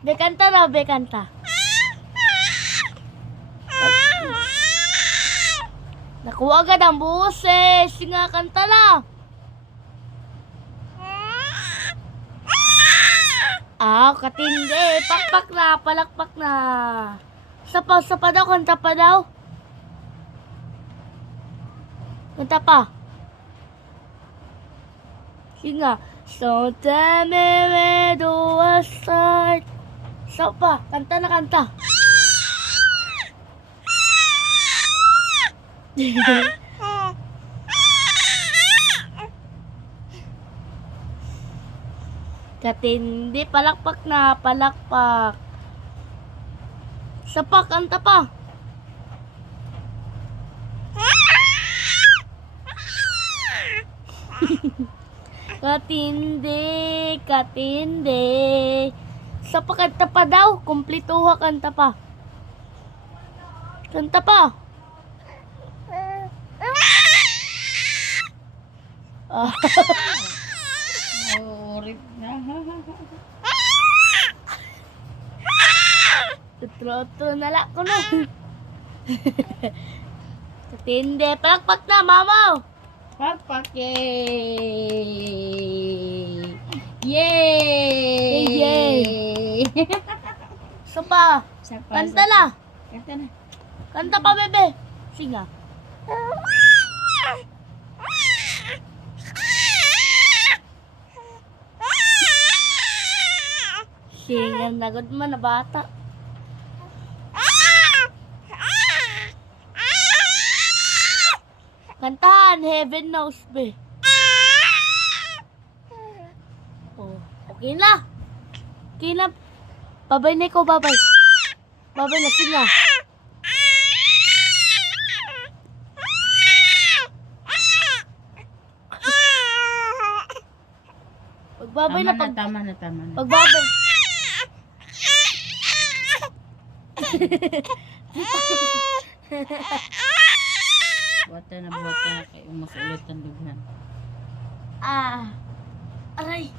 Bekanta na, bekanta. Nakuha agad ang boses. Singa, kanta na. Katindi. Pakpak na, palakpak na. Sapa daw, kanta pa daw. Kanta pa. Singa. So tell me where do I start? Sapa, kanta na, kanta. Katindi, palakpak na, palakpak. Sapa, kanta pa. Katindi, katindi. Sapa, kanta pa daw. Kumplituha, kanta pa. Kanta pa. Urit na. Troto nala ko na. Katindi, palakpak na, mamaw. Pagpake. Yay! Yay! Sapa, kanta na. Kanta na. Kanta pa, bebe. Singa. Singa, nagod man na bata. Kantahan, heaven knows, be. Oh, okay na. Okay na. Babay na ikaw, babay. Babay na, singa. Pagbabay na, Tama na. pagbabay. Buwata na kay mas ulit ang dughan. Aray.